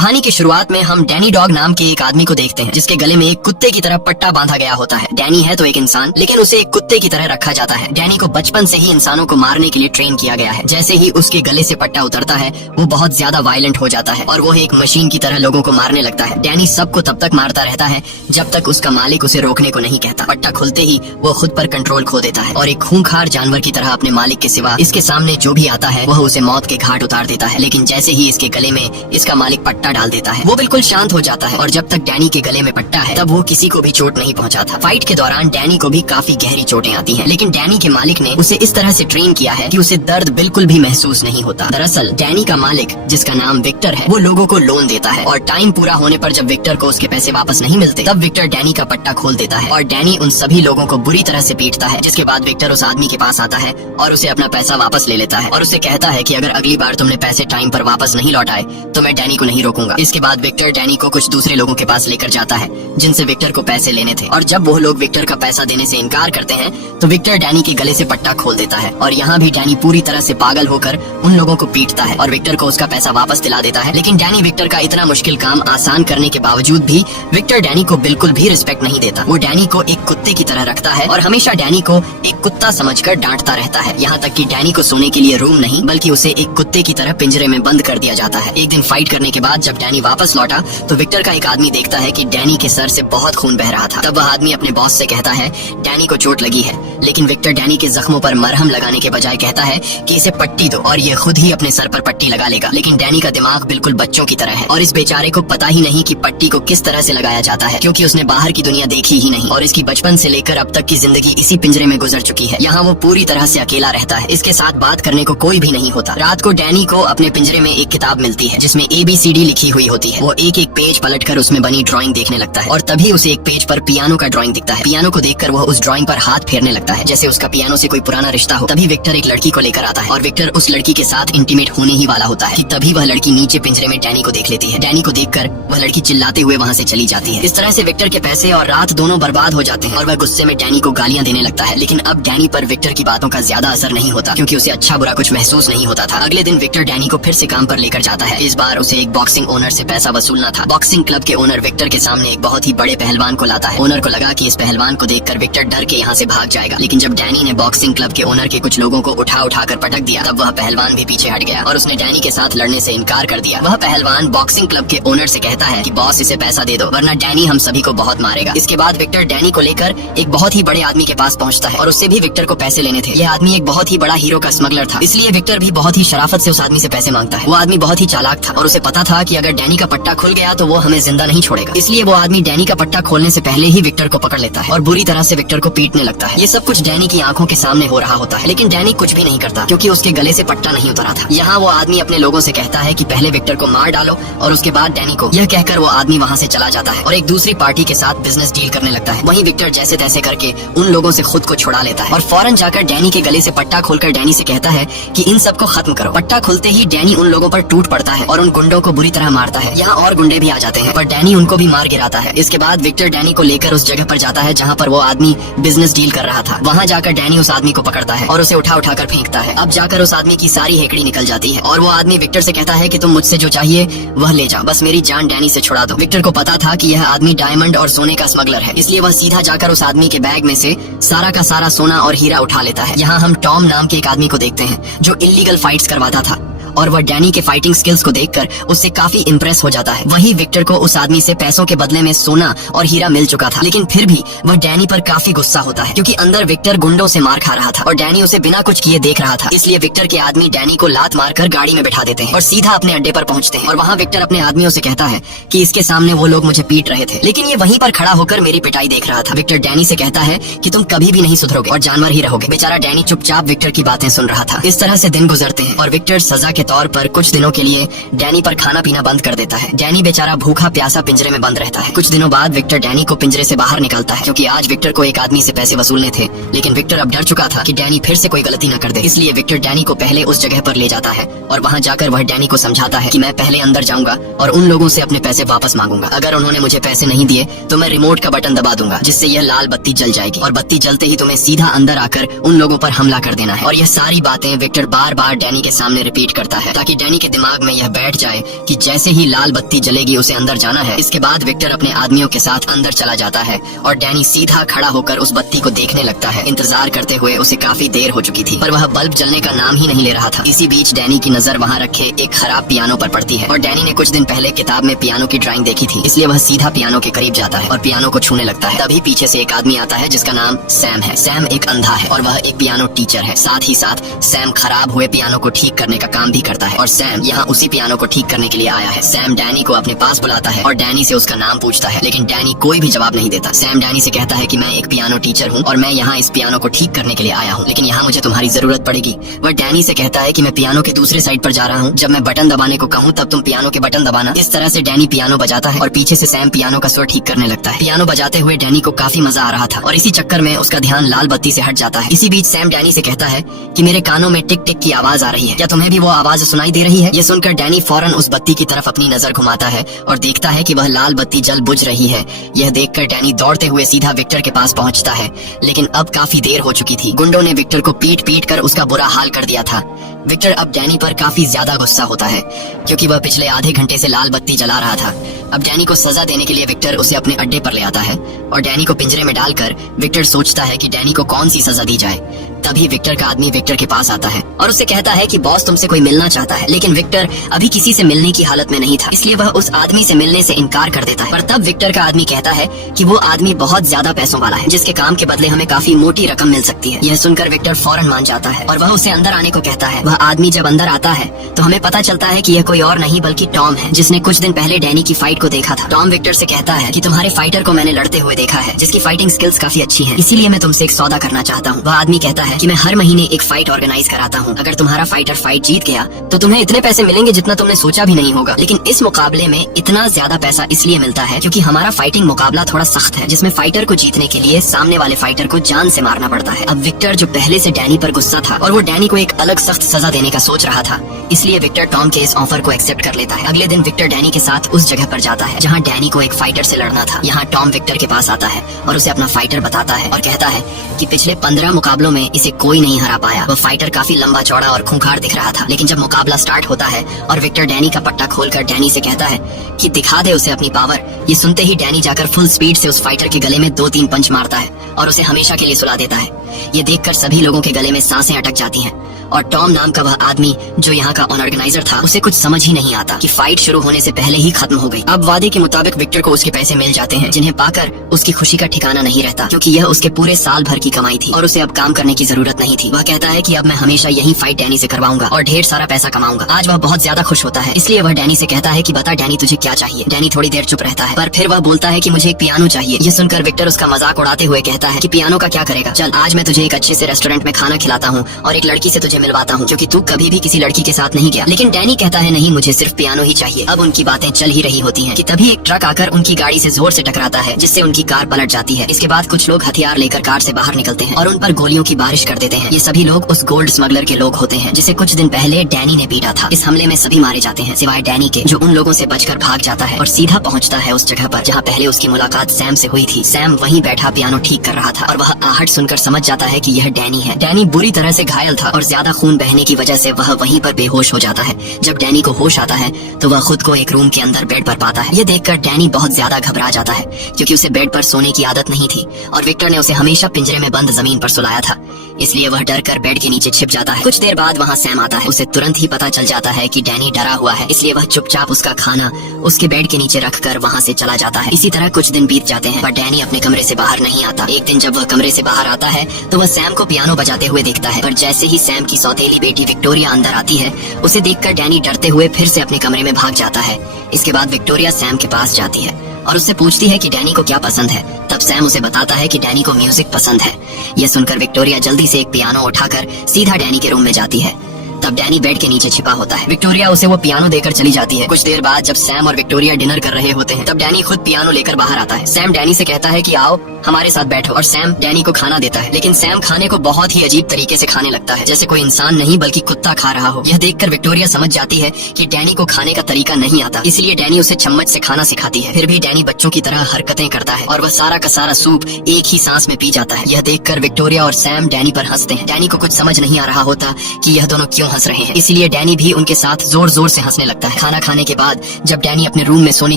कहानी की शुरुआत में हम डैनी डॉग नाम के एक आदमी को देखते हैं जिसके गले में एक कुत्ते की तरह पट्टा बांधा गया होता है। डैनी है तो एक इंसान, लेकिन उसे एक कुत्ते की तरह रखा जाता है। डैनी को बचपन से ही इंसानों को मारने के लिए ट्रेन किया गया है। जैसे ही उसके गले से पट्टा उतरता है वो बहुत ज्यादा वायलेंट हो जाता है और वो एक मशीन की तरह लोगों को मारने लगता है। डैनी सबको तब तक मारता रहता है जब तक उसका मालिक उसे रोकने को नहीं कहता। पट्टा खुलते ही वो खुद पर कंट्रोल खो देता है और एक खूंखार जानवर की तरह अपने मालिक के सिवा इसके सामने जो भी आता है वह उसे मौत के घाट उतार देता है। लेकिन जैसे ही इसके गले में इसका मालिक पट्टा डाल देता है वो बिल्कुल शांत हो जाता है और जब तक डैनी के गले में पट्टा है तब वो किसी को भी चोट नहीं पहुंचाता। फाइट के दौरान डैनी को भी काफी गहरी चोटें आती हैं, लेकिन डैनी के मालिक ने उसे इस तरह से ट्रेन किया है कि उसे दर्द बिल्कुल भी महसूस नहीं होता। दरअसल डैनी का मालिक, जिसका नाम विक्टर है, वो लोगों को लोन देता है और टाइम पूरा होने पर जब विक्टर को उसके पैसे वापस नहीं मिलते तब विक्टर डैनी का पट्टा खोल देता है और डैनी उन सभी लोगों को बुरी तरह से पीटता है। जिसके बाद विक्टर उस आदमी के पास आता है और उसे अपना पैसा वापस ले लेता है और उसे कहता है कि अगर अगली बार तुमने पैसे टाइम पर वापस नहीं लौटाए तो मैं डैनी को नहीं रोकूंगा। इसके बाद विक्टर डैनी को कुछ दूसरे लोगों के पास लेकर जाता है जिनसे विक्टर को पैसे लेने थे और जब वो लोग विक्टर का पैसा देने से इनकार करते हैं तो विक्टर डैनी के गले से पट्टा खोल देता है और यहाँ भी डैनी पूरी तरह से पागल होकर उन लोगों को पीटता है और विक्टर को उसका पैसा वापस दिला देता है। लेकिन डैनी विक्टर का इतना मुश्किल काम आसान करने के बावजूद भी विक्टर डैनी को बिल्कुल भी रिस्पेक्ट नहीं देता। वो डैनी को एक कुत्ते की तरह रखता है और हमेशा डैनी को एक कुत्ता समझकर डांटता रहता है। यहाँ तक कि डैनी को सोने के लिए रूम नहीं बल्कि उसे एक कुत्ते की तरह पिंजरे में बंद कर दिया जाता है। एक दिन फाइट करने के बाद जब डैनी वापस लौटा तो विक्टर का एक आदमी देखता है कि डैनी के सर से बहुत खून बह रहा था। तब वह आदमी अपने बॉस से कहता है डैनी को चोट लगी है, लेकिन विक्टर डैनी के जख्मों पर मरहम लगाने के बजाय कहता है कि इसे पट्टी दो और ये खुद ही अपने सर पर पट्टी लगा लेगा। लेकिन डैनी का दिमाग बिल्कुल बच्चों की तरह है और इस बेचारे को पता ही नहीं कि पट्टी को किस तरह से लगाया जाता है, क्योंकि उसने बाहर की दुनिया देखी ही नहीं और इसकी बचपन से लेकर अब तक की जिंदगी इसी पिंजरे में गुजर चुकी है। यहाँ वो पूरी तरह से अकेला रहता है, इसके साथ बात करने को कोई भी नहीं होता। रात को डैनी को अपने पिंजरे में एक किताब मिलती है जिसमें ABCD लिखी हुई होती है। वो एक एक पेज पलटकर उसमें बनी ड्राइंग देखने लगता है और तभी उसे एक पेज पर पियानो का ड्राइंग दिखता है। पियानो को देखकर वह उस ड्राइंग पर हाथ फेरने लगता है जैसे उसका पियानो से कोई पुराना रिश्ता हो। तभी विक्टर एक लड़की को लेकर आता है और विक्टर उस लड़की के साथ इंटीमेट होने ही वाला होता है कि तभी वह लड़की नीचे पिंजरे में डैनी को देख लेती है। डैनी को देखकर वह लड़की चिल्लाते हुए वहाँ से चली जाती है। इस तरह से विक्टर के पैसे और रात दोनों बर्बाद हो जाते हैं और वह गुस्से में डैनी को गालियां देने लगता है। लेकिन अब डैनी पर विक्टर की बातों का ज्यादा असर नहीं होता क्योंकि उसे अच्छा बुरा कुछ महसूस नहीं होता था। अगले दिन विक्टर डैनी को फिर से काम पर लेकर जाता है। इस बार उसे एक बॉक्सिंग ओनर से पैसा वसूलना था। बॉक्सिंग क्लब के ओनर विक्टर के सामने एक बहुत ही बड़े पहलवान को लाता है। ओनर को लगा कि इस पहलवान को देखकर विक्टर डर के यहाँ से भाग जाएगा, लेकिन जब डैनी ने बॉक्सिंग क्लब के ओनर के कुछ लोगों को उठा कर पटक दिया तब वह पहलवान भी पीछे हट गया और उसने डैनी के साथ लड़ने से इनकार कर दिया। वह पहलवान बॉक्सिंग क्लब के ओनर से कहता है कि बॉस इसे पैसा दे दो वरना डैनी हम सभी को बहुत मारेगा। इसके बाद विक्टर डैनी को लेकर एक बहुत ही बड़े आदमी के पास पहुंचता है और उससे भी विक्टर को पैसे लेने थे। यह आदमी एक बहुत ही बड़ा हीरो का स्मगलर था, इसलिए विक्टर भी बहुत ही शराफत से उस आदमी से पैसे मांगता है। वो आदमी बहुत ही चालाक था और उसे पता था कि अगर डैनी का पट्टा खुल गया तो वो हमें जिंदा नहीं छोड़ेगा, इसलिए वो आदमी डैनी का पट्टा खोलने से पहले ही विक्टर को पकड़ लेता है और बुरी तरह से विक्टर को पीटने लगता है। ये सब कुछ डैनी की आंखों के सामने हो रहा होता है, लेकिन डैनी कुछ भी नहीं करता क्योंकि उसके गले से पट्टा नहीं उतरा था। यहाँ वो आदमी अपने लोगों से कहता है कि पहले विक्टर को मार डालो और उसके बाद डैनी को। यह कहकर वो आदमी वहाँ से चला जाता है और एक दूसरी पार्टी के साथ बिजनेस डील करने लगता है। वहीं विक्टर जैसे तैसे करके उन लोगों से खुद को छुड़ा लेता है और फौरन जाकर डैनी के गले से पट्टा खोलकर डैनी से कहता है कि इन सबको खत्म करो। पट्टा खुलते ही डैनी उन लोगों पर टूट पड़ता है और उन गुंडों को बुरी तरह मारता है। यहाँ और गुंडे भी आ जाते हैं पर डैनी उनको भी मार गिराता है। इसके बाद विक्टर डैनी को लेकर उस जगह पर जाता है जहाँ पर वो आदमी बिजनेस डील कर रहा था। वहाँ जाकर डैनी उस आदमी को पकड़ता है और उसे उठा कर फेंकता है। अब जाकर उस आदमी की सारी हेकड़ी निकल जाती है और वो आदमी विक्टर से कहता है कि तुम मुझसे जो चाहिए वह ले जाओ, बस मेरी जान डैनी से छुड़ा दो। विक्टर को पता था कि यह आदमी डायमंड और सोने का स्मगलर है, इसलिए वह सीधा जाकर उस आदमी के बैग में से सारा का सारा सोना और हीरा उठा लेता है। यहाँ हम टॉम नाम के एक आदमी को देखते हैं जो इल्लीगल फाइट्स करवाता था और वह डैनी के फाइटिंग स्किल्स को देखकर उससे काफी इम्प्रेस हो जाता है। वहीं विक्टर को उस आदमी से पैसों के बदले में सोना और हीरा मिल चुका था, लेकिन फिर भी वह डैनी पर काफी गुस्सा होता है क्योंकि अंदर विक्टर गुंडों से मार खा रहा था और डैनी उसे बिना कुछ किए देख रहा था। इसलिए विक्टर के आदमी डैनी को लात मारकर गाड़ी में बिठा देते हैं और सीधा अपने अड्डे पर पहुंचते हैं और वहाँ विक्टर अपने आदमियों से कहता है कि इसके सामने वो लोग मुझे पीट रहे थे, लेकिन ये वहीं पर खड़ा होकर मेरी पिटाई देख रहा था। विक्टर डैनी से कहता है कि तुम कभी भी नहीं सुधरोगे और जानवर ही रहोगे। बेचारा डैनी चुपचाप विक्टर की बातें सुन रहा था। इस तरह से दिन गुजरते हैं और विक्टर सजा के तौर पर कुछ दिनों के लिए डैनी पर खाना पीना बंद कर देता है। डैनी बेचारा भूखा प्यासा पिंजरे में बंद रहता है। कुछ दिनों बाद विक्टर डैनी को पिंजरे से बाहर निकालता है क्योंकि आज विक्टर को एक आदमी से पैसे वसूलने थे, लेकिन विक्टर अब डर चुका था कि डैनी फिर से कोई गलती न कर दे। इसलिए विक्टर डैनी को पहले उस जगह पर ले जाता है और वहाँ जाकर वह डैनी को समझाता है कि मैं पहले अंदर जाऊंगा और उन लोगों से अपने पैसे वापस मांगूंगा। अगर उन्होंने मुझे पैसे नहीं दिए तो मैं रिमोट का बटन दबा दूंगा जिससे यह लाल बत्ती जल जाएगी और बत्ती जलते ही तुम्हें सीधा अंदर आकर उन लोगों पर हमला कर देना है। और यह सारी बातें विक्टर बार बार डैनी के सामने रिपीट करता लगता है ताकि डैनी के दिमाग में यह बैठ जाए कि जैसे ही लाल बत्ती जलेगी उसे अंदर जाना है। इसके बाद विक्टर अपने आदमियों के साथ अंदर चला जाता है और डैनी सीधा खड़ा होकर उस बत्ती को देखने लगता है। इंतजार करते हुए उसे काफी देर हो चुकी थी पर वह बल्ब जलने का नाम ही नहीं ले रहा था। इसी बीच डैनी की नजर वहाँ रखे एक खराब पियानो पर पड़ती है और डैनी ने कुछ दिन पहले किताब में पियानो की ड्राइंग देखी थी, इसलिए वह सीधा पियानो के करीब जाता है और पियानो को छूने लगता है। तभी पीछे से एक आदमी आता है जिसका नाम सैम है। सैम एक अंधा है और वह एक पियानो टीचर है। साथ ही साथ सैम खराब हुए पियानो को ठीक करने का काम भी करता है और सैम यहाँ उसी पियानो को ठीक करने के लिए आया है। सैम डैनी को अपने पास बुलाता है और डैनी से उसका नाम पूछता है, लेकिन डैनी कोई भी जवाब नहीं देता। सैम डैनी से कहता है कि मैं एक पियानो टीचर हूँ और मैं यहाँ इस पियानो को ठीक करने के लिए आया हूँ, लेकिन यहाँ मुझे तुम्हारी जरूरत पड़ेगी। वह डैनी से कहता है कि मैं पियानो के दूसरे साइड पर जा रहा हूँ, जब मैं बटन दबाने को कहूँ तब तुम पियानो के बटन दबाना। इस तरह से डैनी पियानो बजाता है और पीछे से सैम पियानो का स्वर ठीक करने लगता है। पियानो बजाते हुए डैनी को काफी मजा आ रहा था और इसी चक्कर में उसका ध्यान लाल बत्ती से हट जाता है। इसी बीच सैम डैनी से कहता है कि मेरे कानों में टिक टिक की आवाज आ रही है, क्या तुम्हें भी वो आवाज सुनाई दे रही है? ये सुनकर डैनी फौरन उस बत्ती की तरफ अपनी नजर घुमाता है और देखता है कि वह लाल बत्ती जल बुझ रही है। यह देखकर डैनी दौड़ते हुए सीधा विक्टर के पास पहुंचता है, लेकिन अब काफी देर हो चुकी थी। गुंडों ने विक्टर को पीट पीट कर उसका बुरा हाल कर दिया था। विक्टर अब डैनी पर काफी ज्यादा गुस्सा होता है क्योंकि वह पिछले आधे घंटे से लाल बत्ती जला रहा था। अब डैनी को सजा देने के लिए विक्टर उसे अपने अड्डे पर ले आता है और डैनी को पिंजरे में डालकर विक्टर सोचता है कि डैनी को कौन सी सजा दी जाए। तभी विक्टर का आदमी विक्टर के पास आता है और उसे कहता है कि बॉस तुमसे कोई मिलना चाहता है, लेकिन विक्टर अभी किसी से मिलने की हालत में नहीं था, इसलिए वह उस आदमी से मिलने से इनकार कर देता है। पर तब विक्टर का आदमी कहता है कि वो आदमी बहुत ज्यादा पैसों वाला है जिसके काम के बदले हमें काफी मोटी रकम मिल सकती है। यह सुनकर विक्टर फौरन मान जाता है और वह उसे अंदर आने को कहता है। वह आदमी जब अंदर आता है तो हमें पता चलता है कि यह कोई और नहीं बल्कि टॉम है, जिसने कुछ दिन पहले डैनी की फाइट को देखा था। टॉम विक्टर से कहता है कि तुम्हारे फाइटर को मैंने लड़ते हुए देखा है जिसकी फाइटिंग स्किल्स काफी अच्छी है, इसीलिए मैं तुमसे एक सौदा करना चाहता हूँ। वह आदमी कहता है कि मैं हर महीने एक फाइट ऑर्गेनाइज कराता हूँ, अगर तुम्हारा फाइटर फाइट जीत गया तो तुम्हें इतने पैसे मिलेंगे जितना तुमने सोचा भी नहीं होगा, लेकिन इस मुकाबले में इतना ज्यादा पैसा इसलिए मिलता है क्योंकि हमारा फाइटिंग मुकाबला थोड़ा सख्त है, जिसमें फाइटर को जीतने के लिए सामने वाले फाइटर को जान से मारना पड़ता है। अब विक्टर जो पहले से डैनी पर गुस्सा था और वो डैनी को एक अलग सख्त सजा देने का सोच रहा था, इसलिए विक्टर टॉम के इस ऑफर को एक्सेप्ट कर लेता है। अगले दिन विक्टर डैनी के साथ उस जगह पर जाता है जहाँ डैनी को एक फाइटर से लड़ना था। यहाँ टॉम विक्टर के पास आता है और उसे अपना फाइटर बताता है और कहता है कि पिछले 15 मुकाबलों में इसे कोई नहीं हरा पाया। वह फाइटर काफी लंबा चौड़ा और खूंखार दिख रहा था, लेकिन जब मुकाबला स्टार्ट होता है और विक्टर डैनी का पट्टा खोलकर डैनी से कहता है कि दिखा दे उसे अपनी पावर, ये सुनते ही डैनी जाकर फुल स्पीड से उस फाइटर के गले में 2-3 पंच मारता है और उसे हमेशा के लिए सुला देता है। ये देखकर सभी लोगों के गले में सांसें अटक जाती हैं और टॉम नाम का वह आदमी जो यहाँ का ऑर्गेनाइजर था उसे कुछ समझ ही नहीं आता कि फाइट शुरू होने से पहले ही खत्म हो गई। अब वादे के मुताबिक विक्टर को उसके पैसे मिल जाते हैं, जिन्हें पाकर उसकी खुशी का ठिकाना नहीं रहता क्योंकि यह उसके पूरे साल भर की कमाई थी और उसे अब काम करने की जरूरत नहीं थी। वह कहता है कि अब मैं हमेशा यही फाइट डैनी से करवाऊंगा और ढेर सारा पैसा कमाऊंगा। आज वह बहुत ज्यादा खुश होता है, इसलिए वह डैनी से कहता है कि बता डैनी तुझे क्या चाहिए। डैनी थोड़ी देर चुप रहता है पर फिर वह बोलता है कि मुझे एक पियानो चाहिए। ये सुनकर विक्टर उसका मजाक उड़ाते हुए कहता है कि पियानो का क्या करेगा, चल आज मैं तुझे एक अच्छे से रेस्टोरेंट में खाना खिलाता हूँ और एक लड़की से तुझे मिलवाता हूँ क्योंकि तू कभी भी किसी लड़की के साथ नहीं गया। लेकिन डैनी कहता है नहीं, मुझे सिर्फ पियानो ही चाहिए। अब उनकी बातें चल ही रही होती हैं कि तभी एक ट्रक आकर उनकी गाड़ी से जोर से टकराता है जिससे उनकी कार पलट जाती है। इसके बाद कुछ लोग हथियार लेकर कार से बाहर निकलते हैं और उन पर गोलियों की बारिश कर देते हैं। ये सभी लोग उस गोल्ड स्मगलर के लोग होते हैं जिसे कुछ दिन पहले डैनी ने पीटा था। इस हमले में सभी मारे जाते हैं सिवाय डैनी के, जो उन लोगों से बचकर भाग जाता है और सीधा पहुंचता है उस जगह पर जहां पहले उसकी मुलाकात सैम से हुई थी। सैम वहीं बैठा पियानो ठीक कर रहा था और वह आहट सुनकर समझ जाता है कि यह डैनी है। डैनी बुरी तरह से घायल था और ज्यादा खून बहने की वजह से वह वहीं पर बेहोश हो जाता है। जब डैनी को होश आता है तो वह खुद को एक रूम के अंदर बेड पर पाता है। ये देखकर डैनी बहुत ज्यादा घबरा जाता है क्योंकि उसे बेड पर सोने की आदत नहीं थी और विक्टर ने उसे हमेशा पिंजरे में बंद जमीन पर सुलाया था, इसलिए वह डर कर बेड के नीचे छिप जाता है। कुछ देर बाद वहाँ सैम आता है। उसे तुरंत ही पता चल जाता है कि डैनी डरा हुआ है, इसलिए वह चुपचाप उसका खाना उसके बेड के नीचे रखकर वहाँ से चला जाता है। इसी तरह कुछ दिन बीत जाते हैं पर डैनी अपने कमरे से बाहर नहीं आता। एक दिन जब वह कमरे से बाहर आता है तो वह सैम को पियानो बजाते हुए देखता है, पर जैसे ही सैम की सौतेली बेटी विक्टोरिया अंदर आती है उसे देखकर डैनी डरते हुए फिर से अपने कमरे में भाग जाता है। इसके बाद विक्टोरिया सैम के पास जाती है और उससे पूछती है कि डैनी को क्या पसंद है। तब सैम उसे बताता है कि डैनी को म्यूजिक पसंद है। यह सुनकर विक्टोरिया जल्दी से एक पियानो उठाकर सीधा डैनी के रूम में जाती है। तब डैनी बेड के नीचे छिपा होता है। विक्टोरिया उसे वो पियानो देकर चली जाती है। कुछ देर बाद जब सैम और विक्टोरिया डिनर कर रहे होते हैं तब डैनी खुद पियानो लेकर बाहर आता है। सैम डैनी से कहता है कि आओ हमारे साथ बैठो और सैम डैनी को खाना देता है, लेकिन सैम खाने को बहुत ही अजीब तरीके से खाने लगता है, जैसे कोई इंसान नहीं बल्कि कुत्ता खा रहा हो। यह देखकर विक्टोरिया समझ जाती है कि डैनी को खाने का तरीका नहीं आता, इसलिए डैनी उसे चम्मच से खाना सिखाती है। फिर भी डैनी बच्चों की तरह हरकतें करता है और वह सारा का सारा सूप एक ही सांस में पी जाता है। यह देखकर विक्टोरिया और सैम डैनी पर हंसते हैं। डैनी को कुछ समझ नहीं आ रहा होता कि यह दोनों क्यों हंस हंस रहे हैं। इसीलिए डैनी भी उनके साथ जोर जोर से हंसने लगता है। खाना खाने के बाद जब डैनी अपने रूम में सोने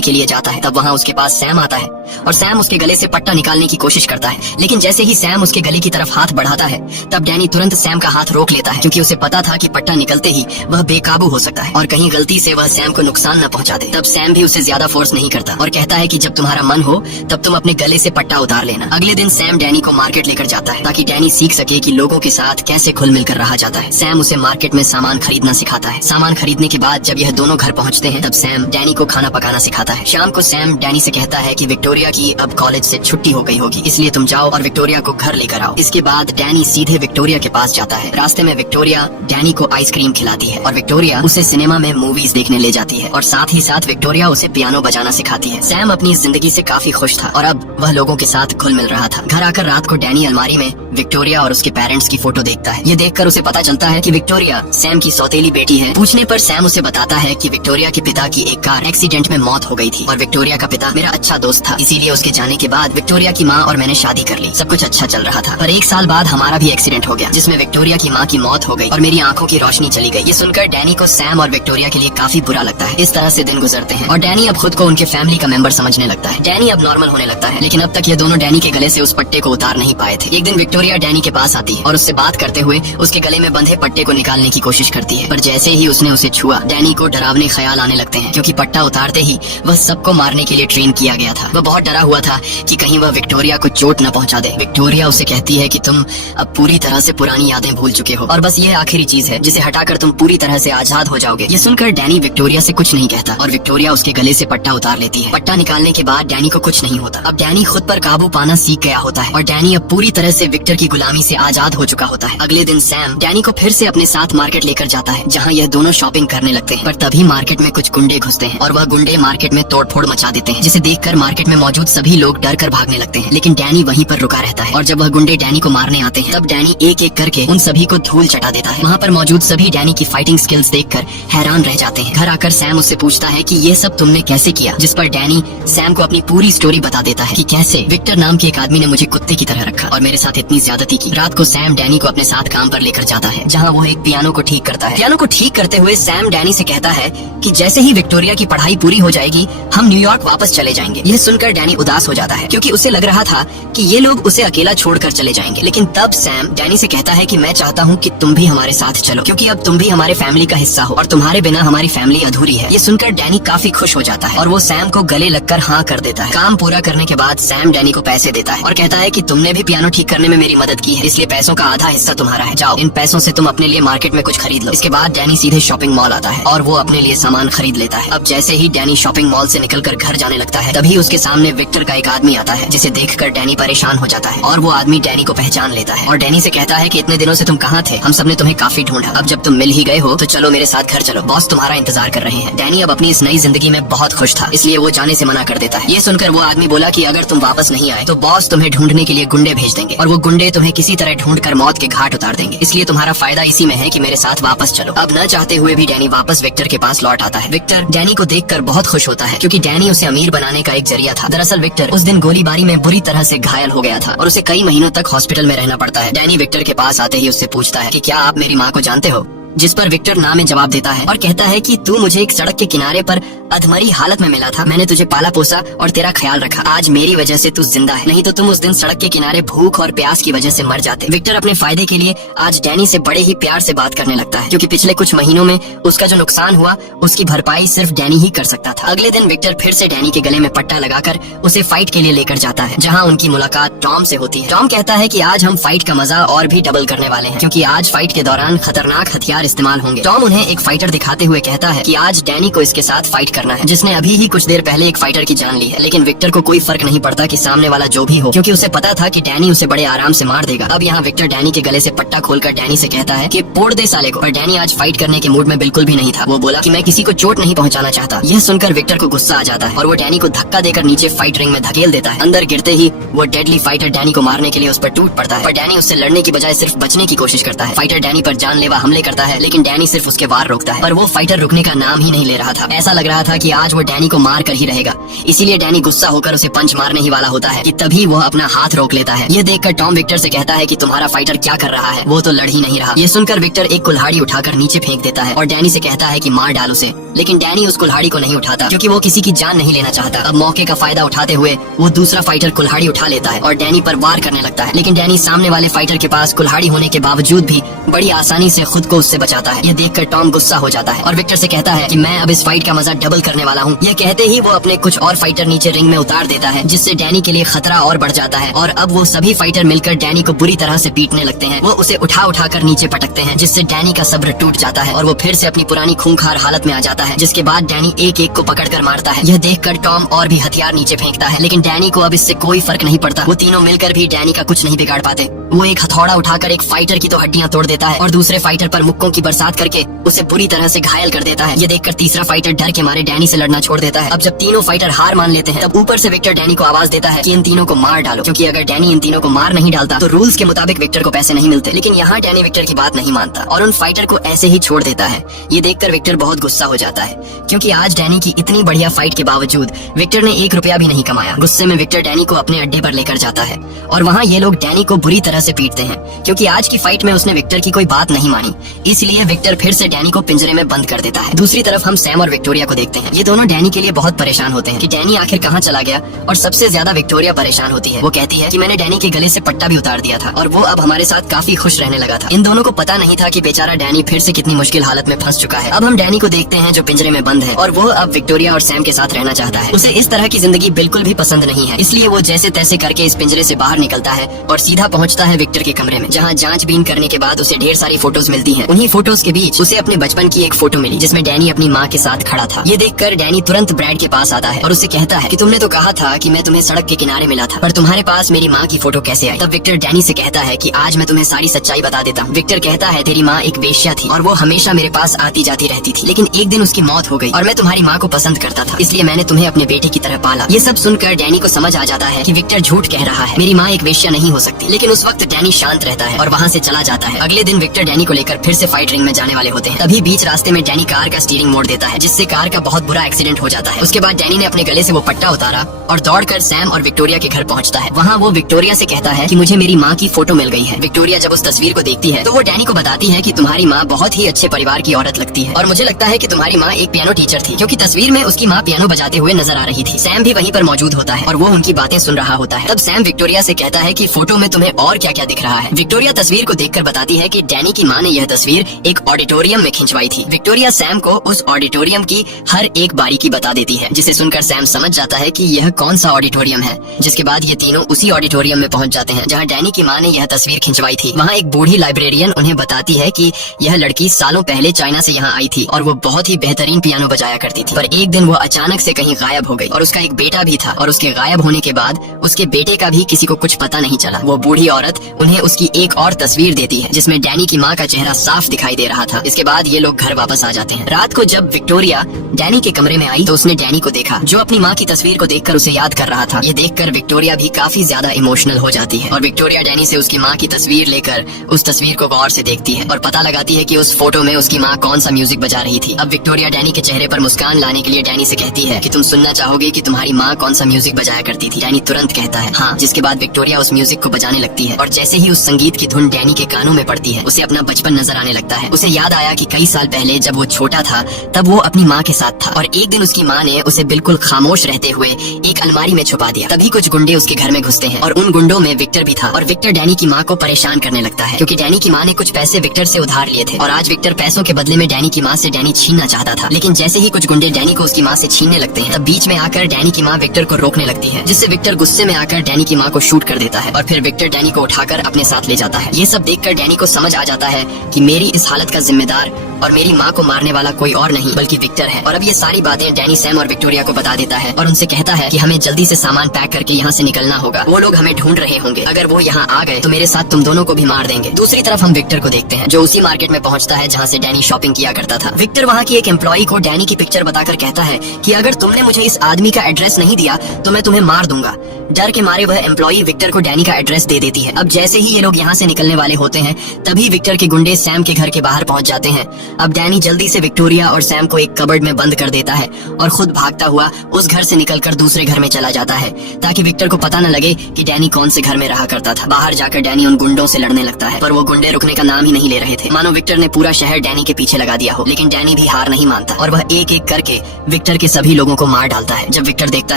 के लिए जाता है तब वहाँ उसके पास सैम आता है और सैम उसके गले से पट्टा निकालने की कोशिश करता है, लेकिन जैसे ही सैम उसके गले की तरफ हाथ बढ़ाता है तब डैनी तुरंत सैम का हाथ रोक लेता है, क्योंकि उसे पता था कि पट्टा निकलते ही वह बेकाबू हो सकता है और कहीं गलती से वह सैम को नुकसान न पहुंचा दे। तब सैम भी उसे ज्यादा फोर्स नहीं करता और कहता है कि जब तुम्हारा मन हो तब तुम अपने गले से पट्टा उतार लेना। अगले दिन सैम डैनी को मार्केट लेकर जाता है ताकि डैनी सीख सके कि लोगों के साथ कैसे घुल मिलकर रहा जाता है। सैम उसे मार्केट में सामान खरीदना सिखाता है। सामान खरीदने के बाद जब यह दोनों घर पहुंचते हैं तब सैम डैनी को खाना पकाना सिखाता है। शाम को सैम डैनी से कहता है कि विक्टोरिया की अब कॉलेज से छुट्टी हो गई होगी, इसलिए तुम जाओ और विक्टोरिया को घर लेकर आओ। इसके बाद डैनी सीधे विक्टोरिया के पास जाता है। रास्ते में विक्टोरिया डैनी को आइसक्रीम खिलाती है और विक्टोरिया उसे सिनेमा में मूवीज देखने ले जाती है और साथ ही साथ विक्टोरिया उसे पियानो बजाना सिखाती है। सैम अपनी जिंदगी से काफी खुश था और अब वह लोगों के साथ घुल मिल रहा था। घर आकर रात को डैनी अलमारी में विक्टोरिया और उसके पेरेंट्स की फोटो देखता है। ये देखकर उसे पता चलता है कि विक्टोरिया सैम की सौतेली बेटी है। पूछने पर सैम उसे बताता है कि विक्टोरिया के पिता की एक कार एक्सीडेंट में मौत हो गई थी और विक्टोरिया का पिता मेरा अच्छा दोस्त था, इसीलिए उसके जाने के बाद विक्टोरिया की माँ और मैंने शादी कर ली। सब कुछ अच्छा चल रहा था, पर एक साल बाद हमारा भी एक्सीडेंट हो गया जिसमें विक्टोरिया की माँ की मौत हो गई और मेरी आंखों की रोशनी चली गई। ये सुनकर डैनी को सैम और विक्टोरिया के लिए काफी बुरा लगता है। इस तरह से दिन गुजरते हैं और डैनी अब खुद को उनके फैमिली का मेंबर समझने लगता है। डैनी अब नॉर्मल होने लगता है, लेकिन अब तक ये दोनों डैनी के गले से उस पट्टे को उतार नहीं पाए थे। एक दिन विक्टोरिया डैनी के पास आती है और उससे बात करते हुए उसके गले में बंधे पट्टे को निकालने की कोशिश करती है, पर जैसे ही उसने उसे छुआ डैनी को डरावने ख्याल आने लगते हैं, क्योंकि पट्टा उतारते ही वह सबको मारने के लिए ट्रेन किया गया था। वह बहुत डरा हुआ था कि कहीं वह विक्टोरिया को चोट न पहुंचा दे। विक्टोरिया उसे कहती है कि तुम अब पूरी तरह से पुरानी यादें भूल चुके हो और बस ये आखिरी चीज है जिसे हटाकर तुम पूरी तरह से आजाद हो जाओगे। ये सुनकर डैनी विक्टोरिया से कुछ नहीं कहता और विक्टोरिया उसके गले से पट्टा उतार लेती है। पट्टा निकालने के बाद डैनी को कुछ नहीं होता। अब डैनी खुद पर काबू पाना सीख गया होता है और डैनी अब पूरी तरह से विक्टर की गुलामी से आजाद हो चुका होता है। अगले दिन सैम डैनी को फिर से अपने साथ मार्केट लेकर जाता है, जहाँ यह दोनों शॉपिंग करने लगते हैं। पर तभी मार्केट में कुछ गुंडे घुसते हैं और वह गुंडे मार्केट में तोड़फोड़ मचा देते हैं, जिसे देखकर मार्केट में मौजूद सभी लोग डर कर भागने लगते हैं, लेकिन डैनी वहीं पर रुका रहता है। और जब वह गुंडे डैनी को मारने आते हैं तब डैनी एक एक करके उन सभी को धूल चटा देता है। वहाँ पर मौजूद सभी डैनी की फाइटिंग स्किल्स देखकर हैरान रह जाते हैं। घर आकर सैम उससे पूछता है कि ये सब तुमने कैसे किया, जिस पर डैनी सैम को अपनी पूरी स्टोरी बता देता है कि कैसे विक्टर नाम के एक आदमी ने मुझे कुत्ते की तरह रखा और मेरे साथ इतनी ज्यादती की। रात को सैम डैनी को अपने साथ काम पर लेकर जाता है, जहाँ वो एक पियानो को ठीक करता है। पियानो को ठीक करते हुए सैम डैनी से कहता है कि जैसे ही विक्टोरिया की पढ़ाई पूरी हो जाएगी हम न्यूयॉर्क वापस चले जाएंगे। यह सुनकर डैनी उदास हो जाता है, क्योंकि उसे लग रहा था कि ये लोग उसे अकेला छोड़कर चले जाएंगे। लेकिन तब सैम डैनी से कहता है कि मैं चाहता हूँ कि तुम भी हमारे साथ चलो, क्योंकि अब तुम भी हमारे फैमिली का हिस्सा हो और तुम्हारे बिना हमारी फैमिली अधूरी है। ये सुनकर डैनी काफी खुश हो जाता है और वो सैम को गले लगकर हाँ कर देता है। काम पूरा करने के बाद सैम डैनी को पैसे देता है और कहता है कि तुमने भी पियानो ठीक करने में मेरी मदद की है, इसलिए पैसों का आधा हिस्सा तुम्हारा है। जाओ, इन पैसों से तुम अपने लिए मार्केट में कुछ खरीद लो। इसके बाद डैनी सीधे शॉपिंग मॉल आता है और वो अपने लिए सामान खरीद लेता है। अब जैसे ही डैनी शॉपिंग मॉल से निकलकर घर जाने लगता है तभी उसके सामने विक्टर का एक आदमी आता है, जिसे देखकर डैनी परेशान हो जाता है और वो आदमी डैनी को पहचान लेता है और डैनी से कहता है कि इतने दिनों से तुम कहाँ थे, हम सबने तुम्हें काफी ढूंढा। अब जब तुम मिल ही गए हो तो चलो मेरे साथ घर चलो, बॉस तुम्हारा इंतजार कर रहे हैं। डैनी अब अपनी इस नई जिंदगी में बहुत खुश था, इसलिए वो जाने से मना कर देता है। ये सुनकर वो आदमी बोला कि अगर तुम वापस नहीं आए तो बॉस तुम्हें ढूंढने के लिए गुंडे भेज देंगे और वो गुंडे तुम्हें किसी तरह ढूंढकर मौत के घाट उतार देंगे, इसलिए तुम्हारा फायदा इसी में है कि मेरे साथ वापस चलो। अब न चाहते हुए भी डैनी वापस विक्टर के पास लौट आता है। विक्टर डैनी को देखकर बहुत खुश होता है, क्योंकि डैनी उसे अमीर बनाने का एक जरिया था। दरअसल विक्टर उस दिन गोलीबारी में बुरी तरह से घायल हो गया था और उसे कई महीनों तक हॉस्पिटल में रहना पड़ता है। डैनी विक्टर के पास आते ही उससे पूछता है कि क्या आप मेरी माँ को जानते हो, जिस पर विक्टर ना में जवाब देता है और कहता है कि तू मुझे एक सड़क के किनारे पर अधमरी हालत में मिला था, मैंने तुझे पाला पोसा और तेरा ख्याल रखा, आज मेरी वजह से तू जिंदा है, नहीं तो तुम उस दिन सड़क के किनारे भूख और प्यास की वजह से मर जाते। विक्टर अपने फायदे के लिए आज डैनी से बड़े ही प्यार से बात करने लगता है, क्योंकि पिछले कुछ महीनों में उसका जो नुकसान हुआ उसकी भरपाई सिर्फ डैनी ही कर सकता था। अगले दिन विक्टर फिर से डैनी के गले में पट्टा लगाकर उसे फाइट के लिए लेकर जाता है, जहाँ उनकी मुलाकात टॉम से होती है। टॉम कहता है कि आज हम फाइट का मजा और भी डबल करने वाले हैं, क्योंकि आज फाइट के दौरान खतरनाक हथियार इस्तेमाल होंगे। टॉम उन्हें एक फाइटर दिखाते हुए कहता है कि आज डैनी को इसके साथ फाइट करना है, जिसने अभी ही कुछ देर पहले एक फाइटर की जान ली है। लेकिन विक्टर को कोई फर्क नहीं पड़ता कि सामने वाला जो भी हो, क्योंकि उसे पता था कि डैनी उसे बड़े आराम से मार देगा। अब यहाँ विक्टर डैनी के गले से पट्टा खोलकर डैनी से कहता है कि पोड़ दे साले को, पर डैनी आज फाइट करने के मूड में बिल्कुल भी नहीं था। वो बोला कि मैं किसी को चोट नहीं पहुंचाना चाहता। यह सुनकर विक्टर को गुस्सा आ जाता है और वो डैनी को धक्का देकर नीचे फाइट रिंग में धकेल देता है। अंदर गिरते ही वो डेडली फाइटर डैनी को मारने के लिए उस पर टूट पड़ता है, पर डैनी उससे लड़ने की बजाय सिर्फ बचने की कोशिश करता है। फाइटर डैनी पर जानलेवा हमले करता है है, लेकिन डैनी सिर्फ उसके वार रोकता है। पर वो फाइटर रुकने का नाम ही नहीं ले रहा था। ऐसा लग रहा था कि आज वो डैनी को मार कर ही रहेगा। इसीलिए डैनी गुस्सा होकर उसे पंच मारने ही वाला होता है कि तभी वो अपना हाथ रोक लेता है। ये देखकर टॉम विक्टर से कहता है कि तुम्हारा फाइटर क्या कर रहा है, वो तो लड़ ही नहीं रहा। ये सुनकर विक्टर एक कुल्हाड़ी उठाकर नीचे फेंक देता है और डैनी से कहता है कि मार डाल उसे। लेकिन डैनी उस कुल्हाड़ी को नहीं उठाता क्योंकि वो किसी की जान नहीं लेना चाहता। अब मौके का फायदा उठाते हुए वो दूसरा फाइटर कुल्हाड़ी उठा लेता है और डैनी पर वार करने लगता है। लेकिन डैनी सामने वाले फाइटर के पास कुल्हाड़ी होने के बावजूद भी बड़ी आसानी से खुद को उससे बचाता है। ये देखकर टॉम गुस्सा हो जाता है और विक्टर से कहता है कि मैं अब इस फाइट का मजा डबल करने वाला हूँ। ये कहते ही वो अपने कुछ और फाइटर नीचे रिंग में उतार देता है, जिससे डैनी के लिए खतरा और बढ़ जाता है। और अब वो सभी फाइटर मिलकर डैनी को बुरी तरह से पीटने लगते हैं। वो उसे उठा कर नीचे पटकते हैं, जिससे डैनी का सब्र टूट जाता है और वो फिर से अपनी पुरानी खूंखार हालत में आ जाता है। जिसके बाद डैनी एक एक को पकड़कर मारता है। यह देखकर टॉम और भी हथियार नीचे फेंकता है, लेकिन डैनी को अब इससे कोई फर्क नहीं पड़ता। वो तीनों मिलकर भी डैनी का कुछ नहीं बिगाड़ पाते। वो एक हथौड़ा उठाकर एक फाइटर की तो हड्डियां तोड़ देता है और दूसरे फाइटर पर मुक्कों की बरसात करके उसे बुरी तरह से घायल कर देता है। ये देखकर तीसरा फाइटर डर के मारे डैनी से लड़ना छोड़ देता है। अब जब तीनों फाइटर हार मान लेते हैं, तब ऊपर से विक्टर डैनी को आवाज देता है कि इन तीनों को मार डालो, क्योंकि अगर डैनी इन तीनों को मार नहीं डालता तो रूल्स के मुताबिक विक्टर को पैसे नहीं मिलते। लेकिन यहाँ डैनी विक्टर की बात नहीं मानता और उन फाइटर को ऐसे ही छोड़ देता है। ये देखकर विक्टर बहुत गुस्सा हो जाता है, क्योंकि आज डैनी की इतनी बढ़िया फाइट के बावजूद विक्टर ने 1 रुपया भी नहीं कमाया। गुस्से में विक्टर डैनी को अपने अड्डे पर लेकर जाता है और वहाँ ये लोग डैनी को बुरी तरह से पीटते हैं, क्योंकि आज की फाइट में उसने विक्टर की कोई बात नहीं मानी। इसलिए विक्टर फिर से डैनी को पिंजरे में बंद कर देता है। दूसरी तरफ हम सैम और विक्टोरिया को देखते हैं। ये दोनों डैनी के लिए बहुत परेशान होते हैं कि डैनी आखिर कहाँ चला गया, और सबसे ज्यादा विक्टोरिया परेशान होती है। वो कहती है कि मैंने डैनी के गले से पट्टा भी उतार दिया था और वो अब हमारे साथ काफी खुश रहने लगा था। इन दोनों को पता नहीं था कि बेचारा डैनी फिर से कितनी मुश्किल हालत में फंस चुका है। अब हम डैनी को देखते हैं जो पिंजरे में बंद है और वो अब विक्टोरिया और सैम के साथ रहना चाहता है। उसे इस तरह की जिंदगी बिल्कुल भी पसंद नहीं है, इसलिए वो जैसे तैसे करके इस पिंजरे से बाहर निकलता है और सीधा पहुंचता है विक्टर के कमरे में, जहां जांचबीन करने के बाद उसे ढेर सारी फोटोज मिलती हैं। उन्हीं फोटोज के बीच उसे अपने बचपन की एक फोटो मिली, जिसमें डैनी अपनी माँ के साथ खड़ा था। ये देखकर डैनी तुरंत ब्रैड के पास आता है और उससे कहता है कि तुमने तो कहा था कि मैं तुम्हें सड़क के किनारे मिला था, पर तुम्हारे पास मेरी माँ की फोटो कैसे आई? तब विक्टर डैनी से कहता है कि आज मैं तुम्हें सारी सच्चाई बता देता हूँ। विक्टर कहता है तेरी माँ एक वेश्या थी और वो हमेशा मेरे पास आती जाती रहती थी, लेकिन एक दिन उसकी मौत हो गई और मैं तुम्हारी माँ को पसंद करता था, इसलिए मैंने तुम्हें अपने बेटे की तरह पाला। ये सब सुनकर डैनी को समझ आ जाता है कि विक्टर झूठ कह रहा है, मेरी माँ एक वेश्या नहीं हो सकती। लेकिन उस वक्त डैनी शांत रहता है और वहाँ से चला जाता है। अगले दिन विक्टर डैनी को लेकर फिर से फाइट रिंग में जाने वाले होते हैं। तभी बीच रास्ते में डैनी कार का स्टीयरिंग मोड़ देता है, जिससे कार का बहुत बुरा एक्सीडेंट हो जाता है। उसके बाद डैनी ने अपने गले से वो पट्टा उतारा और दौड़कर सैम और विक्टोरिया के घर पहुंचता है। वहाँ वो विक्टोरिया से कहता है कि मुझे मेरी माँ की फोटो मिल गई है। विक्टोरिया जब उस तस्वीर को देखती है तो वो डैनी को बताती है कि तुम्हारी माँ बहुत ही अच्छे परिवार की औरत लगती है और मुझे लगता है कि तुम्हारी माँ एक पियानो टीचर थी, क्योंकि तस्वीर में उसकी माँ पियानो बजाते हुए नजर आ रही थी। सैम भी वहीं पर मौजूद होता है और वो उनकी बातें सुन रहा होता है। तब सैम विक्टोरिया से कहता है कि फोटो में तुम्हें और क्या क्या दिख रहा है? विक्टोरिया तस्वीर को देखकर बताती है कि डैनी की माँ ने यह तस्वीर एक ऑडिटोरियम में खिंचवाई थी। विक्टोरिया सैम को उस ऑडिटोरियम की हर एक बारीकी बता देती है, जिसे सुनकर सैम समझ जाता है कि यह कौन सा ऑडिटोरियम है। जिसके बाद ये तीनों उसी ऑडिटोरियम में पहुंच जाते हैं जहां डैनी की माँ ने यह तस्वीर खिंचवाई थी। वहां एक बूढ़ी लाइब्रेरियन उन्हें बताती है कि यह लड़की सालों पहले चाइना से यहाँ आई थी और वो बहुत ही बेहतरीन पियानो बजाया करती थी, पर एक दिन वो अचानक से कहीं गायब हो गई और उसका एक बेटा भी था और उसके गायब होने के बाद उसके बेटे का भी किसी को कुछ पता नहीं चला। वो बूढ़ी औरत उन्हें उसकी एक और तस्वीर देती है जिसमें डैनी की माँ का चेहरा साफ दिखाई दे रहा था। इसके बाद ये लोग घर वापस आ जाते हैं। रात को जब विक्टोरिया डैनी के कमरे में आई तो उसने डैनी को देखा, जो अपनी माँ की तस्वीर को देखकर उसे याद कर रहा था। ये देखकर विक्टोरिया भी काफी ज्यादा इमोशनल हो जाती है और विक्टोरिया डैनी से उसकी माँ की तस्वीर लेकर उस तस्वीर को गौर से देखती है और पता लगाती है कि उस फोटो में उसकी माँ कौन सा म्यूजिक बजा रही थी। अब विक्टोरिया डैनी के चेहरे पर मुस्कान लाने के लिए डैनी से कहती है कि तुम सुनना चाहोगे कि तुम्हारी माँ कौन सा म्यूजिक बजाया करती थी? डैनी तुरंत कहता है हाँ। जिसके बाद विक्टोरिया उस म्यूजिक को बजाने लगती है और जैसे ही उस संगीत की धुन डैनी के कानों में पड़ती है उसे अपना बचपन नजर आने लगता है। उसे याद आया कि कई साल पहले जब वो छोटा था तब वो अपनी माँ के साथ था और एक दिन उसकी माँ ने उसे बिल्कुल खामोश रहते हुए एक अलमारी में छुपा दिया। तभी कुछ गुंडे उसके घर में घुसते हैं और उन गुंडों में विक्टर भी था और विक्टर डैनी की माँ को परेशान करने लगता है, क्योंकि डैनी की माँ ने कुछ पैसे विक्टर से उधार लिए थे और आज विक्टर पैसों के बदले में डैनी की माँ से डैनी छीनना चाहता था। लेकिन जैसे ही कुछ गुंडे डैनी को उसकी माँ से छीनने लगते हैं तब बीच में आकर डैनी की माँ विक्टर को रोकने लगती है, जिससे विक्टर गुस्से में आकर डैनी की माँ को शूट कर देता है और फिर विक्टर डैनी को उठाकर अपने साथ ले जाता है। ये सब देखकर डैनी को समझ आ जाता है कि मेरी इस हालत का जिम्मेदार और मेरी माँ को मारने वाला कोई और नहीं बल्कि विक्टर है। और अब ये सारी बातें डैनी सैम और विक्टोरिया को बता देता है और उनसे कहता है कि हमें जल्दी से सामान पैक करके यहाँ से निकलना होगा। वो लोग हमें ढूंढ रहे होंगे, अगर वो यहाँ आ गए तो मेरे साथ तुम दोनों को भी मार देंगे। दूसरी तरफ हम विक्टर को देखते हैं जो उसी मार्केट में पहुँचता है जहाँ से डैनी शॉपिंग किया करता था। विक्टर वहाँ की एक एम्प्लॉई को डैनी की पिक्चर बताकर कहता है कि अगर तुमने मुझे इस आदमी का एड्रेस नहीं दिया तो मैं तुम्हें मार दूंगा। डर के मारे वह एम्प्लॉई विक्टर को डैनी का एड्रेस दे देती है। अब जैसे ही ये लोग यहाँ से निकलने वाले होते हैं तभी विक्टर के गुंडे सैम के घर के बाहर पहुँच जाते हैं। अब डैनी जल्दी से विक्टोरिया और सैम को एक कबर्ड में बंद कर देता है और खुद भागता हुआ उस घर से निकलकर दूसरे घर में चला जाता है ताकि विक्टर को पता न लगे कि डैनी कौन से घर में रहा करता था। बाहर जाकर डैनी उन गुंडों से लड़ने लगता है पर वो गुंडे रुकने का नाम ही नहीं ले रहे थे, मानो विक्टर ने पूरा शहर डैनी के पीछे लगा दिया हो। लेकिन डैनी भी हार नहीं मानता और वह एक एक करके विक्टर के सभी लोगों को मार डालता है। जब विक्टर देखता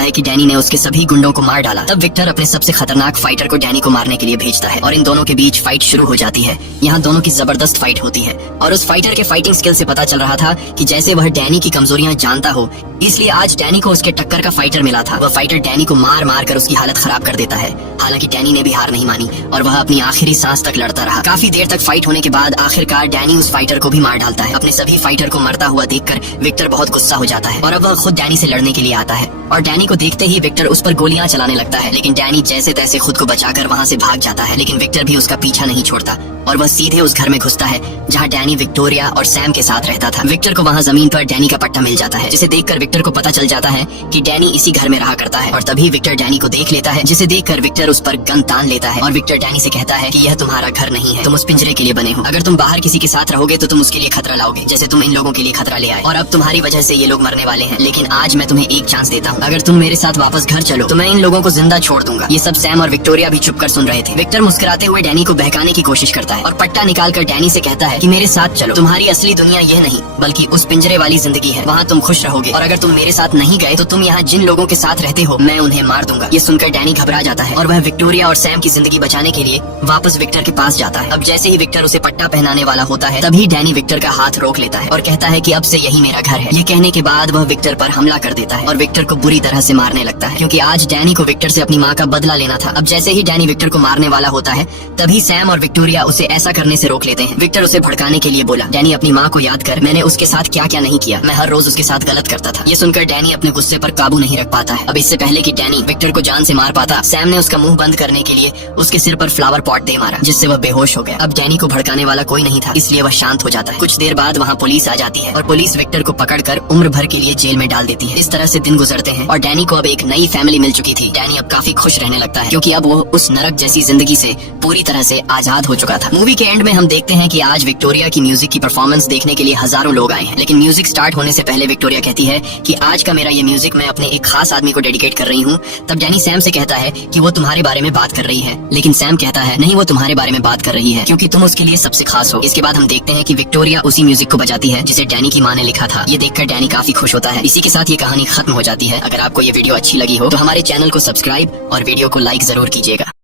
है कि डैनी ने उसके सभी गुंडों को मार डाला तब विक्टर अपने सबसे खतरनाक फाइटर को डैनी को मारने के लिए भेजता है और इन दोनों के बीच फाइट शुरू हो जाती है। यहाँ दोनों की जबरदस्त फाइट होती है और उस फाइटर के फाइटिंग स्किल से पता चल रहा था कि जैसे वह डैनी की कमजोरियां जानता हो, इसलिए आज डैनी को उसके टक्कर का फाइटर मिला था। वह फाइटर डैनी को मार मार कर उसकी हालत खराब कर देता है। हालांकि डैनी ने भी हार नहीं मानी और वह अपनी आखिरी सांस तक लड़ता रहा। काफी देर तक फाइट होने के बाद आखिरकार डैनी उस फाइटर को भी मार डालता है। अपने सभी फाइटर को मरता हुआ देखकर विक्टर बहुत गुस्सा हो जाता है और अब वह खुद डैनी से लड़ने के लिए आता है और डैनी को देखते ही विक्टर उस पर गोलियां चलाने लगता है। लेकिन डैनी जैसे तैसे खुद को बचाकर वहाँ से भाग जाता है। लेकिन विक्टर भी उसका पीछा नहीं छोड़ता और वह सीधे उस घर में घुसता है जहाँ डैनी विक्टोरिया और सैम के साथ रहता था। विक्टर को वहाँ जमीन पर डैनी का पट्टा मिल जाता है जिसे देखकर विक्टर को पता चल जाता है कि डैनी इसी घर में रहा करता है। और तभी विक्टर डैनी को देख लेता है जिसे देखकर विक्टर उस पर गन तान लेता है और विक्टर डैनी से कहता है कि यह तुम्हारा घर नहीं है, तुम उस पिंजरे के लिए बने हो। अगर तुम बाहर किसी के साथ रहोगे तो तुम उसके लिए खतरा लाओगे जैसे तुम इन लोगों के लिए खतरा ले आए और अब तुम्हारी वजह से ये लोग मरने वाले हैं। लेकिन आज मैं तुम्हें एक चांस देता हूँ, अगर तुम मेरे साथ वापस घर चलो तो मैं इन लोगों को जिंदा छोड़ दूंगा। ये सब सैम और विक्टोरिया भी चुप कर सुन रहे थे। विक्टर मुस्कुराते हुए डैनी को बहकाने की कोशिश करता है और पट्टा निकालकर डैनी से कहता है कि मेरे साथ चलो, तुम्हारी असली दुनिया यह नहीं बल्कि उस पिंजरे वाली जिंदगी है, वहाँ तुम खुश रहोगे और अगर तुम मेरे साथ नहीं गए तो तुम यहाँ जिन लोगों के साथ रहते हो मैं उन्हें मार दूंगा। ये सुनकर डैनी घबरा जाता है और वह विक्टोरिया और सैम की जिंदगी बचाने के लिए वापस विक्टर के पास जाता है। अब जैसे ही विक्टर उसे पट्टा पहनाने वाला होता है तभी डैनी विक्टर का हाथ रोक लेता है और कहता है कि अब से यही मेरा घर है। ये कहने के बाद वह विक्टर पर हमला कर देता है और विक्टर को बुरी तरह से मारने लगता है क्योंकि आज डैनी को विक्टर से अपनी माँ का बदला लेना था। अब जैसे ही डैनी विक्टर को मारने वाला होता है तभी सैम और विक्टोरिया उसे ऐसा करने से रोक लेते हैं। विक्टर उसे भड़काने के लिए बोला, डैनी अपनी माँ को याद कर, मैंने उसके साथ क्या क्या नहीं किया, मैं हर रोज उसके साथ गलत करता था। ये सुनकर डैनी अपने गुस्से पर काबू नहीं रख पाता है। अब इससे पहले कि डैनी विक्टर को जान से मार पाता, सैम ने उसका मुंह बंद करने के लिए उसके सिर पर फ्लावर पॉट दे मारा जिससे वह बेहोश हो गया। अब डैनी को भड़काने वाला कोई नहीं था इसलिए वह शांत हो जाता है। कुछ देर बाद वहाँ पुलिस आ जाती है और पुलिस विक्टर को पकड़कर उम्र भर के लिए जेल में डाल देती है। इस तरह से दिन गुजरते हैं और डैनी को अब एक नई फैमिली मिल चुकी थी। डैनी अब काफी खुश रहने लगता है क्योंकि अब वो उस नरक जैसी जिंदगी से पूरी तरह से आजाद हो चुका था। मूवी के एंड में हम देखते हैं कि आज विक्टोरिया की म्यूजिक की परफॉर्मेंस देखने के लिए हजारों लोग आए हैं। लेकिन म्यूजिक स्टार्ट होने से पहले विक्टोरिया कहती है कि आज का मेरा ये म्यूजिक मैं अपने एक खास आदमी को डेडिकेट कर रही हूँ। तब डैनी सैम से कहता है कि वो तुम्हारे बारे में बात कर रही है, लेकिन सैम कहता है नहीं, वो तुम्हारे बारे में बात कर रही है क्योंकि तुम उसके लिए सबसे खास हो। इसके बाद हम देखते हैं कि विक्टोरिया उसी म्यूजिक को बजाती है जिसे डैनी की माँ ने लिखा था। ये देखकर डैनी काफी खुश होता है। इसी के साथ ये कहानी खत्म हो जाती है। अगर आपको ये वीडियो अच्छी लगी हो तो हमारे चैनल को सब्सक्राइब और वीडियो को लाइक जरूर कीजिएगा।